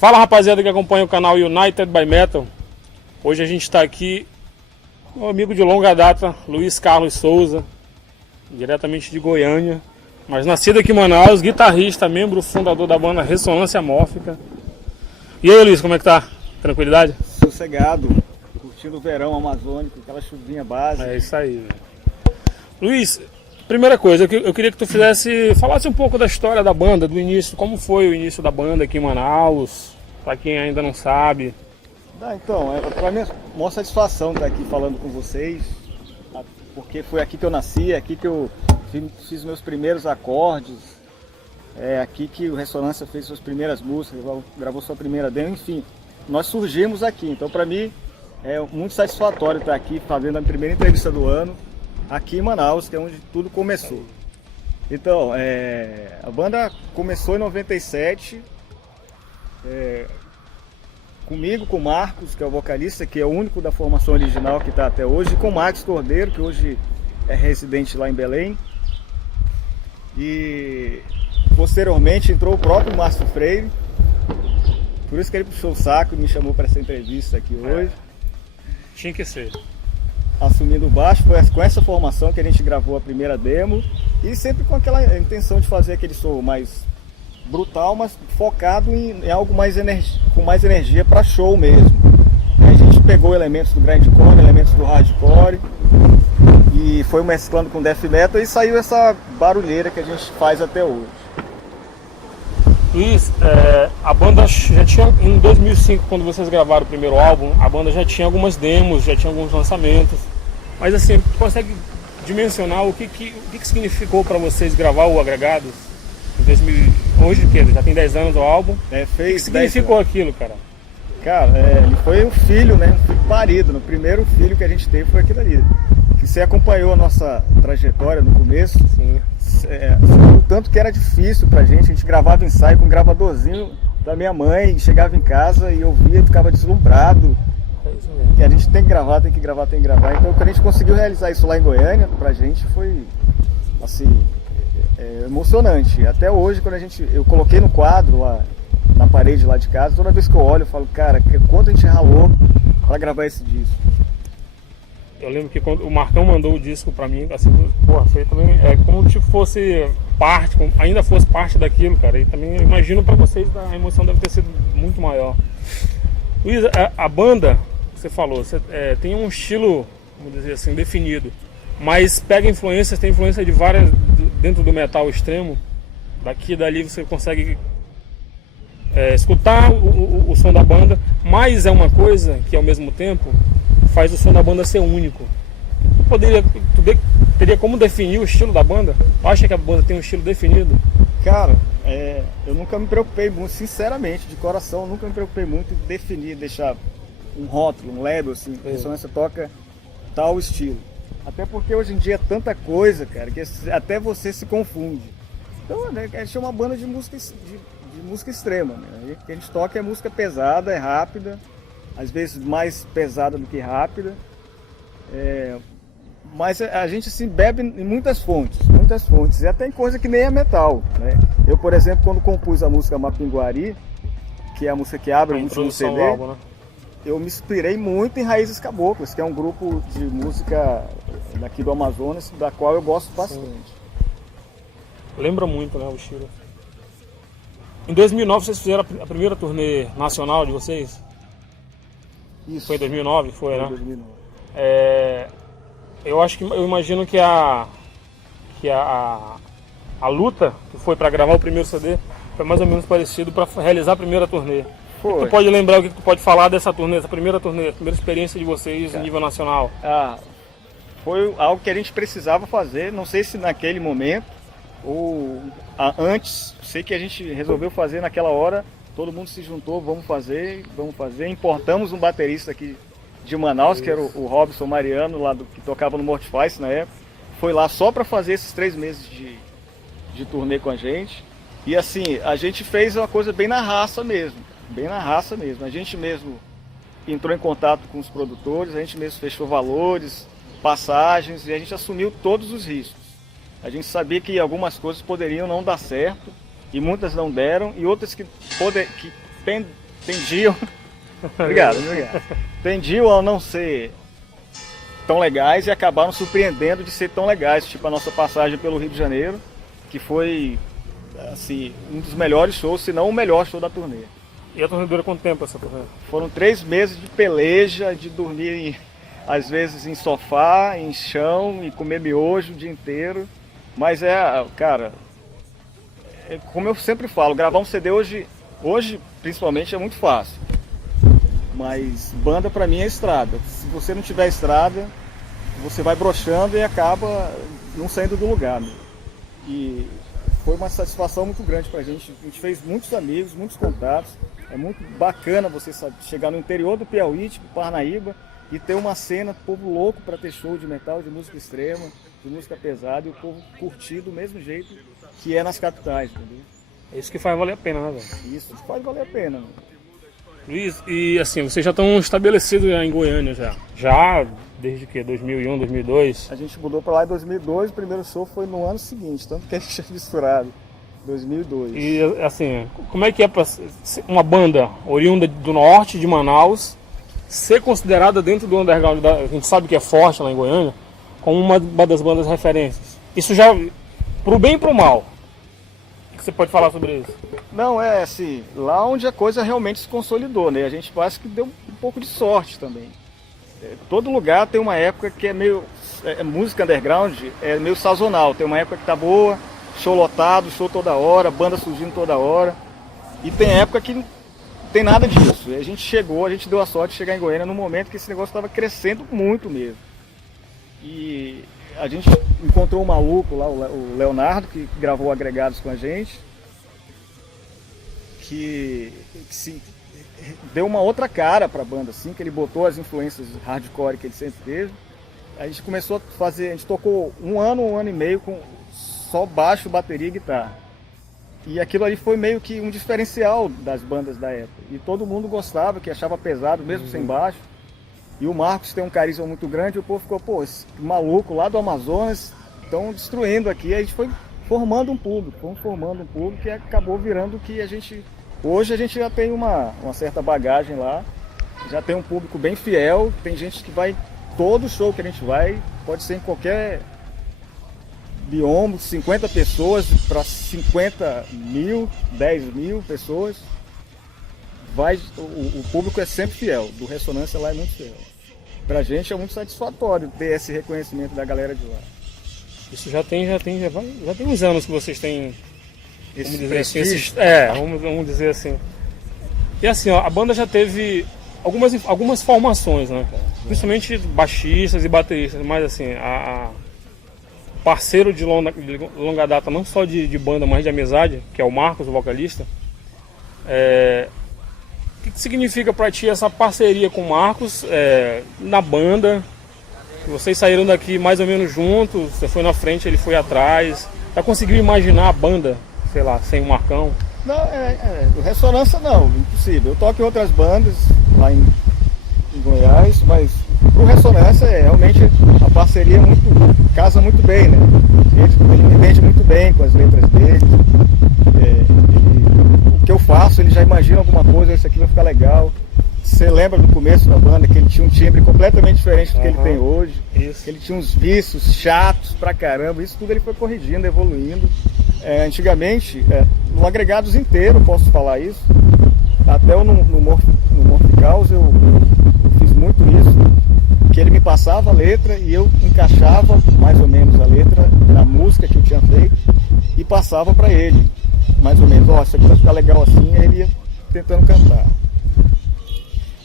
Fala, rapaziada que acompanha o canal United by Metal. Hoje a gente está aqui com um amigo de longa data, Luiz Carlos Souza, diretamente de Goiânia, mas nascido aqui em Manaus, guitarrista, membro fundador da banda Ressonância Mórfica. E aí, Luiz, como é que tá? Tranquilidade? Sossegado, curtindo o verão amazônico, aquela chuvinha básica. É isso aí, velho. Luiz, primeira coisa, eu queria que tu falasse um pouco da história da banda, do início, como foi o início da banda aqui em Manaus, pra quem ainda não sabe. Então, para mim é uma satisfação estar aqui falando com vocês, porque foi aqui que eu nasci, é aqui que eu fiz meus primeiros acordes, é aqui que o Ressonância fez suas primeiras músicas, gravou sua primeira demo, enfim, nós surgimos aqui. Então, para mim é muito satisfatório estar aqui fazendo a primeira entrevista do ano, aqui em Manaus, que é onde tudo começou. Então, a banda começou em 97, comigo, com o Marcos, que é o vocalista, que é o único da formação original que está até hoje, e com o Max Cordeiro, que hoje é residente lá em Belém. E posteriormente entrou o próprio Márcio Freire, por isso que ele puxou o saco e me chamou para essa entrevista aqui hoje. Tinha que ser. Assumindo o baixo, foi com essa formação que a gente gravou a primeira demo, e sempre com aquela intenção de fazer aquele som mais brutal, mas focado em algo com mais energia para show mesmo. A gente pegou elementos do grindcore, elementos do hardcore e foi mesclando com death metal e saiu essa barulheira que a gente faz até hoje. Luiz, a banda já tinha, em 2005, quando vocês gravaram o primeiro álbum, a banda já tinha algumas demos, já tinha alguns lançamentos. Mas assim, consegue dimensionar o que significou para vocês gravar o Agregados? Em 2000, hoje já tem 10 anos o álbum. O que significou aquilo, cara? Cara, ele foi um filho, né? Um filho parido. O primeiro filho que a gente teve foi aquilo ali. Que você acompanhou a nossa trajetória no começo. Sim. O tanto que era difícil pra gente. A gente gravava ensaio com um gravadorzinho da minha mãe, chegava em casa e ouvia e ficava deslumbrado. E a gente tem que gravar, tem que gravar, tem que gravar. Então quando a gente conseguiu realizar isso lá em Goiânia, pra gente foi assim, emocionante. Até hoje, quando eu coloquei no quadro lá na parede lá de casa, toda vez que eu olho eu falo, cara, quanto a gente ralou pra gravar esse disco. Eu lembro que quando o Marcão mandou o disco pra mim, assim, porra, foi também, como se fosse parte, ainda fosse parte daquilo, cara. E também eu imagino pra vocês a emoção deve ter sido muito maior. Luiz, a banda, você falou, tem um estilo, vamos dizer assim, definido, mas pega influências, tem influência de várias, dentro do metal extremo, daqui e dali você consegue escutar o som da banda, mas é uma coisa que ao mesmo tempo faz o som da banda ser único. Tu teria como definir o estilo da banda? Tu acha que a banda tem um estilo definido? Cara, eu nunca me preocupei muito, sinceramente, de coração, eu nunca me preocupei muito em definir, deixar um rótulo, um label assim, a Ressonância toca tal estilo. Até porque hoje em dia é tanta coisa, cara, que até você se confunde. Então a gente é uma banda de música extrema, né? O que a gente toca é música pesada, é rápida, às vezes mais pesada do que rápida. Mas a gente assim, bebe em muitas fontes, e até em coisa que nem é metal, né? Eu, por exemplo, quando compus a música Mapinguari, que é a música que abre o último CD, álbum, né? Eu me inspirei muito em Raízes Caboclas, que é um grupo de música daqui do Amazonas, da qual eu gosto bastante. Sim. Lembra muito, né, o estilo. Em 2009 vocês fizeram a primeira turnê nacional de vocês? Isso. Foi em 2009? Foi, né? 2009. Eu imagino que a luta que foi para gravar o primeiro CD foi mais ou menos parecido para realizar a primeira turnê. Foi. Tu pode lembrar o que tu pode falar dessa turnê, essa primeira turnê, a primeira experiência de vocês em nível nacional? Foi algo que a gente precisava fazer, não sei se naquele momento ou antes, sei que a gente resolveu fazer naquela hora, todo mundo se juntou, vamos fazer. Importamos um baterista aqui de Manaus, isso, que era o Robson Mariano, lá que tocava no Mortifice na época. Foi lá só para fazer esses 3 meses de turnê com a gente. E assim, a gente fez uma coisa bem na raça mesmo. A gente mesmo entrou em contato com os produtores, a gente mesmo fechou valores, passagens, e a gente assumiu todos os riscos. A gente sabia que algumas coisas poderiam não dar certo, e muitas não deram, e outras que tendiam. Obrigado. Tendiam a não ser tão legais e acabaram surpreendendo de ser tão legais, tipo a nossa passagem pelo Rio de Janeiro, que foi assim, um dos melhores shows, se não o melhor show da turnê. E a turnê dura quanto tempo essa turnê? Foram 3 meses de peleja, de dormir às vezes em sofá, em chão e comer miojo o dia inteiro. Mas cara, como eu sempre falo, gravar um CD hoje principalmente é muito fácil. Mas banda pra mim é estrada. Se você não tiver estrada, você vai broxando e acaba não saindo do lugar, né? E foi uma satisfação muito grande pra gente. A gente fez muitos amigos, muitos contatos. É muito bacana você chegar no interior do Piauí, tipo Parnaíba, e ter uma cena, povo louco para ter show de metal, de música extrema, de música pesada, e o povo curtir do mesmo jeito que é nas capitais, entendeu? É isso que faz valer a pena, né, velho? Isso faz valer a pena, né? Luiz, e assim, vocês já estão estabelecidos em Goiânia já? Já desde que? 2001, 2002? A gente mudou para lá em 2002, o primeiro show foi no ano seguinte, tanto que a gente tinha misturado. 2002. E assim, como é que é para uma banda oriunda do norte de Manaus ser considerada dentro do underground, a gente sabe que é forte lá em Goiânia, como uma das bandas referências? Isso já, pro bem e pro mal. O que você pode falar sobre isso? Não, é assim, lá onde a coisa realmente se consolidou, né? A gente quase que deu um pouco de sorte também. Todo lugar tem uma época que é meio... música underground é meio sazonal. Tem uma época que tá boa, show lotado, show toda hora, banda surgindo toda hora. E tem época que não tem nada disso. A gente deu a sorte de chegar em Goiânia num momento que esse negócio estava crescendo muito mesmo. E a gente encontrou um maluco lá, o Leonardo, que gravou Agregados com a gente, que se deu uma outra cara para a banda, assim, que ele botou as influências hardcore que ele sempre teve. A gente começou a fazer, a gente tocou um ano e meio com só baixo, bateria e guitarra. E aquilo ali foi meio que um diferencial das bandas da época. E todo mundo gostava, que achava pesado, mesmo sem baixo. E o Marcos tem um carisma muito grande, e o povo ficou, pô, esse maluco lá do Amazonas estão destruindo aqui. E a gente foi formando um público, que acabou virando o que a gente... Hoje a gente já tem uma certa bagagem lá, já tem um público bem fiel, tem gente que vai, todo show que a gente vai, pode ser em qualquer biombo, 50 pessoas para 50 mil, 10 mil pessoas, o público é sempre fiel, do Ressonância lá é muito fiel. Pra gente é muito satisfatório ter esse reconhecimento da galera de lá. Isso já tem uns anos que vocês têm, vamos dizer assim, vamos dizer assim. E assim, ó, a banda já teve algumas formações, né? Principalmente baixistas e bateristas, mas assim, parceiro de longa data, não só de banda, mas de amizade, que é o Marcos, o vocalista. O que significa para ti essa parceria com o Marcos na banda? Vocês saíram daqui mais ou menos juntos, você foi na frente, ele foi atrás. Já conseguiu imaginar a banda, sei lá, sem o Marcão? Não, Ressonância não, impossível. Eu toco em outras bandas lá em Goiás, mas pro Ressonância realmente a parceria casa muito bem, né? Ele me entende muito bem com as letras dele. O que eu faço, ele já imagina alguma coisa, isso aqui vai ficar legal. Você lembra do começo da banda que ele tinha um timbre completamente diferente do que ele tem hoje? Isso. Que ele tinha uns vícios chatos pra caramba, isso tudo ele foi corrigindo, evoluindo. Antigamente, no Agregados inteiro, posso falar isso, até no Morphicaus eu fiz muito isso, que ele me passava a letra e eu encaixava mais ou menos a letra na música que eu tinha feito e passava pra ele, mais ou menos, isso aqui vai ficar legal assim, aí ele ia tentando cantar.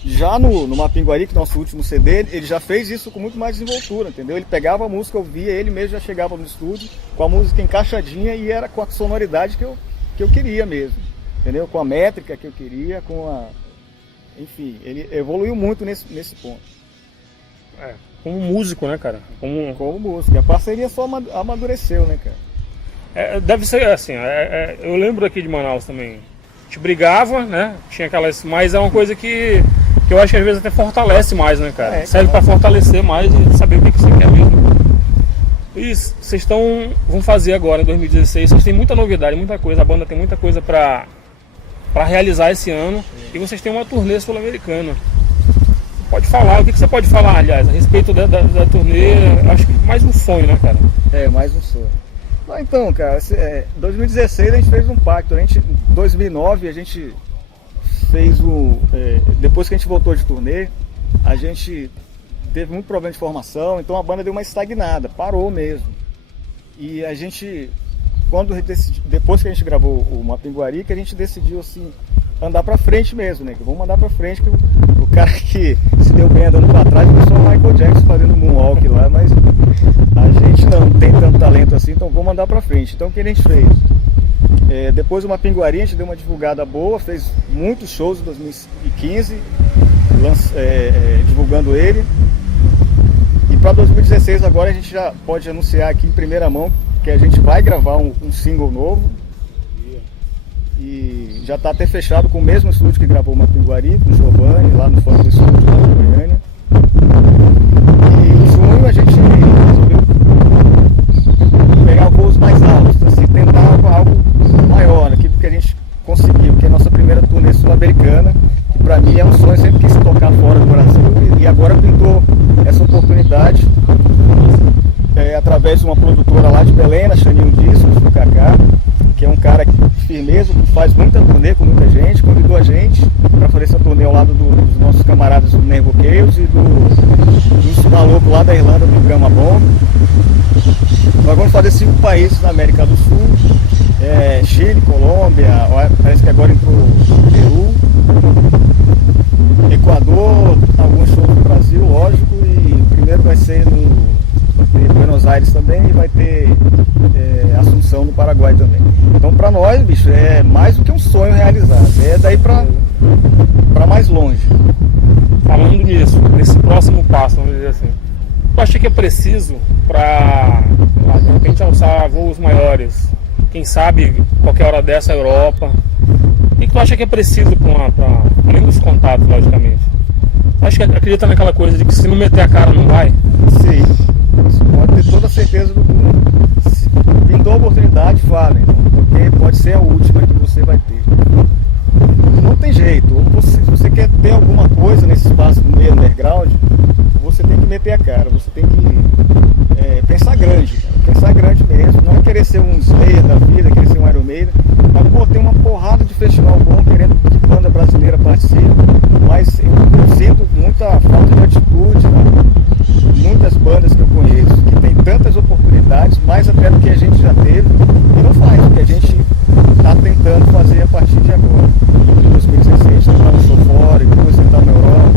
Já no Mapinguari, que é o nosso último CD, ele já fez isso com muito mais desenvoltura, entendeu? Ele pegava a música, ouvia, ele mesmo já chegava no estúdio com a música encaixadinha e era com a sonoridade que eu queria mesmo, entendeu? Com a métrica que eu queria, enfim, ele evoluiu muito nesse ponto. Como músico, né, cara? Como músico. A parceria só amadureceu, né, cara? Deve ser assim, eu lembro aqui de Manaus também. A gente brigava, né? Tinha aquelas. Mas é uma coisa que eu acho que às vezes até fortalece mais, né, cara? Serve pra fortalecer mais e saber o que você quer mesmo. E vocês vão fazer agora em 2016, vocês têm muita novidade, muita coisa, a banda tem muita coisa pra para realizar esse ano. E vocês têm uma turnê sul-americana. Pode falar, o que você pode falar, aliás, a respeito da turnê? Acho que mais um sonho, né, cara? Mais um sonho. Então, cara, 2016 a gente fez um pacto. Em 2009 a gente fez depois que a gente voltou de turnê, a gente teve muito problema de formação, então a banda deu uma estagnada, parou mesmo. E a gente, depois que a gente gravou o Mapinguari, que a gente decidiu assim, andar pra frente mesmo, né? Que vamos andar pra frente, que o cara que se deu bem andando pra trás foi só o Michael Jackson fazendo moonwalk lá, mas a gente não tem tanto talento assim, então vamos andar pra frente. Então o que a gente fez? Depois do Mapinguari a gente deu uma divulgada boa, fez muitos shows em 2015, divulgando ele. E para 2016 agora a gente já pode anunciar aqui em primeira mão que a gente vai gravar um single novo. E já está até fechado com o mesmo estúdio que gravou o Mapinguari, com o Giovanni, lá no Fórum do Estúdio, lá em Goiânia. E em junho a gente resolveu pegar voos mais altos, assim, tentar algo maior, aquilo que a gente conseguiu, que é a nossa primeira turnê sul-americana, que para mim é um sonho, sempre quis tocar fora do Brasil, e agora pintou essa oportunidade através de uma produtora lá de Belém, a Chaninho Discos, do Kaká, que é um cara firmeza, que faz muita turnê com muita gente, convidou a gente para fazer essa turnê ao lado dos nossos camaradas do Nervo Chaos e dos malucos lá da Irlanda, do Gama Bomb. Nós vamos fazer 5 países na América do Sul, Chile, Colômbia, parece que agora entrou Peru, Equador, alguns shows no Brasil, lógico, e primeiro vai ser no Buenos Aires também, e vai ter Assunção no Paraguai também. Então pra nós, bicho, é mais do que um sonho realizado, é daí pra mais longe. Falando nisso, nesse próximo passo, vamos dizer assim, tu acha que é preciso para de repente alçar voos maiores, quem sabe qualquer hora dessa a Europa? O que tu acha que é preciso além dos contatos, logicamente? Acho que acredita naquela coisa de que se não meter a cara não vai? Sim, isso pode ter toda a certeza do mundo. Se pintou a oportunidade, fala, então, porque pode ser a última que você vai ter. Não tem jeito, se você quer ter alguma coisa nesse espaço no meio underground, você tem que meter a cara, você tem que pensar grande, cara. Pensar grande mesmo, não é querer ser um Slayer da vida, querer ser um Iron Maiden, mas tem uma porrada de festival bom querendo que banda brasileira participe, mas eu sinto muita falta de atitude, né? Muitas bandas que eu conheço, que tem tantas oportunidades, mais até do que a gente já teve, e não faz o que a gente está tentando fazer a partir de agora. Em 2016 tentar no show fora, e depois tentar na Europa.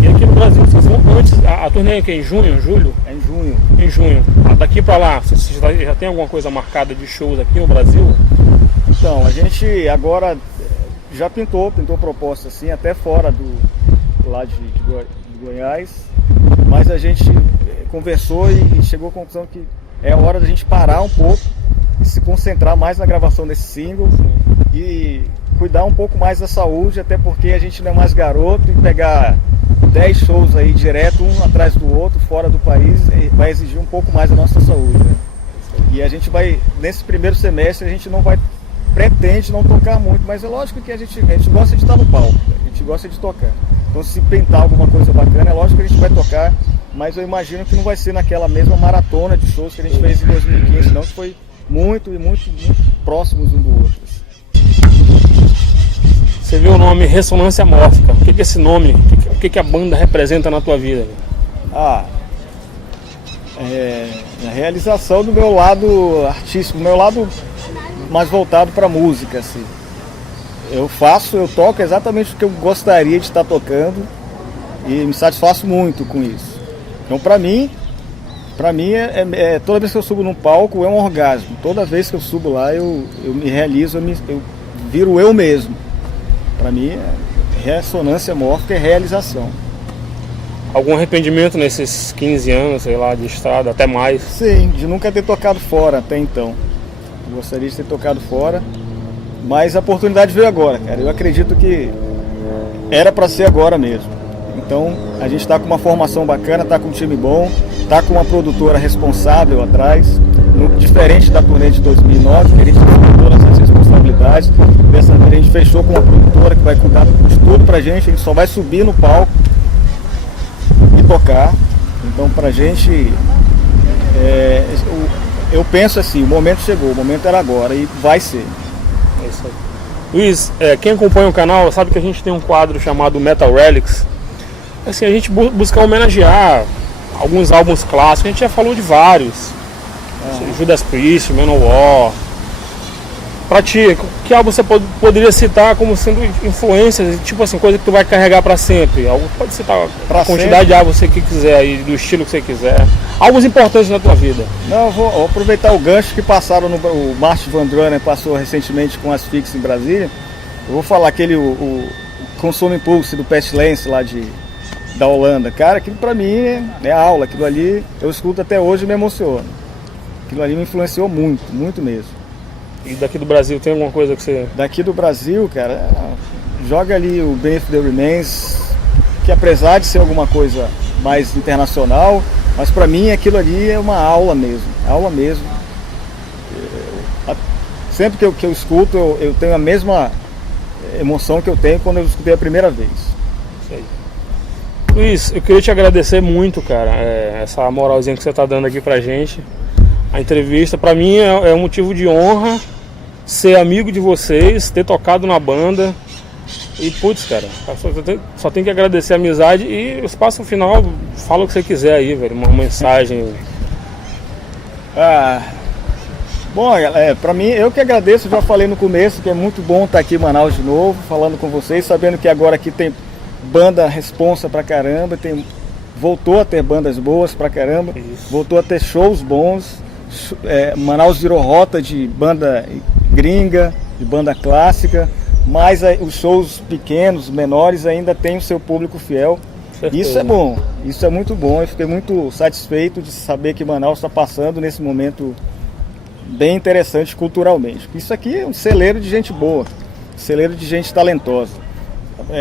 E aqui no Brasil, vocês vão antes, a turnê é que em junho, julho? É em junho. Em junho. Daqui pra lá, você já tem alguma coisa marcada de shows aqui no Brasil? Então, a gente agora já pintou proposta assim, até fora lá de Goiás, mas a gente conversou e chegou à conclusão que é hora da gente parar um pouco, se concentrar mais na gravação desse single e cuidar um pouco mais da saúde, até porque a gente não é mais garoto, e pegar 10 shows aí direto, um atrás do outro, fora do país, vai exigir um pouco mais da nossa saúde, né? E a gente vai, nesse primeiro semestre, a gente pretende não tocar muito, mas é lógico que a gente gosta de estar no palco, a gente gosta de tocar. Então se pintar alguma coisa bacana, é lógico que a gente vai tocar, mas eu imagino que não vai ser naquela mesma maratona de shows que a gente fez em 2015, não, que foi muito próximos um do outro. Você viu o nome Ressonância Mórfica, o que é esse nome? O que a banda representa na tua vida? A realização do meu lado artístico, do meu lado mais voltado para música, assim. Eu toco exatamente o que eu gostaria de estar tocando e me satisfaço muito com isso. Então para mim toda vez que eu subo num palco é um orgasmo. Toda vez que eu subo lá eu me realizo, eu viro eu mesmo. Para mim, Ressonância Mórfica é realização. Algum arrependimento nesses 15 anos, sei lá, de estrada, até mais? Sim, de nunca ter tocado fora até então. Eu gostaria de ter tocado fora, mas a oportunidade veio agora, cara. Eu acredito que era para ser agora mesmo. Então, a gente está com uma formação bacana, está com um time bom, está com uma produtora responsável atrás, diferente da turnê de 2009, que a gente tem todas as responsabilidades atividades. Dessa vez a gente fechou com uma produtora que vai cuidar de tudo pra gente, a gente só vai subir no palco e tocar. Então pra gente, eu penso assim, o momento chegou, o momento era agora e vai ser. É isso aí. Luiz, quem acompanha o canal sabe que a gente tem um quadro chamado Metal Relics. Assim, a gente busca homenagear alguns álbuns clássicos, a gente já falou de vários. Judas Priest, Manowar. Pra ti, que álbum você poderia citar como sendo influências, tipo assim, coisa que tu vai carregar pra sempre? Algo, pode citar a quantidade de álbuns que você quiser aí, do estilo que você quiser. Álbuns importantes na tua vida. Não, eu vou aproveitar o gancho que passaram o Martin Van Drunen passou recentemente com as Fix em Brasília. Eu vou falar aquele o Consuming Pulse do Pestilence lá da Holanda. Cara, aquilo pra mim é aula, aquilo ali eu escuto até hoje e me emociona. Aquilo ali me influenciou muito, muito mesmo. E daqui do Brasil tem alguma coisa que você... Daqui do Brasil, cara, joga ali o Benefit the Remains, que apesar de ser alguma coisa mais internacional, mas pra mim aquilo ali é uma aula mesmo, Sempre que eu escuto, eu tenho a mesma emoção que eu tenho quando eu escutei a primeira vez. Isso aí. Luiz, eu queria te agradecer muito, cara, essa moralzinha que você tá dando aqui pra gente. A entrevista, pra mim, é um motivo de honra ser amigo de vocês, ter tocado na banda. E, putz, cara, só tem que agradecer a amizade. E o espaço final, fala o que você quiser aí, velho, uma mensagem. Bom, pra mim, eu que agradeço, já falei no começo, que é muito bom estar aqui em Manaus de novo, falando com vocês, sabendo que agora aqui tem banda responsa pra caramba, voltou a ter bandas boas pra caramba, Isso. Voltou a ter shows bons. Manaus virou rota de banda gringa, de banda clássica, mas os shows pequenos, menores, ainda tem o seu público fiel. Certeza. Isso é bom, isso é muito bom. Eu fiquei muito satisfeito de saber que Manaus está passando nesse momento bem interessante culturalmente. Isso aqui é um celeiro de gente boa, celeiro de gente talentosa.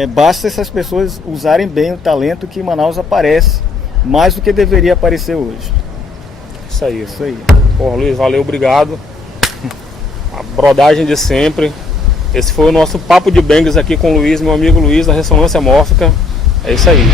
Basta essas pessoas usarem bem o talento que Manaus aparece, mais do que deveria aparecer hoje. Isso aí. Isso aí. Porra, Luiz, valeu, obrigado. A brodagem de sempre. Esse foi o nosso Papo de Bangers aqui com o Luiz, meu amigo Luiz, da Ressonância Mórfica. É isso aí.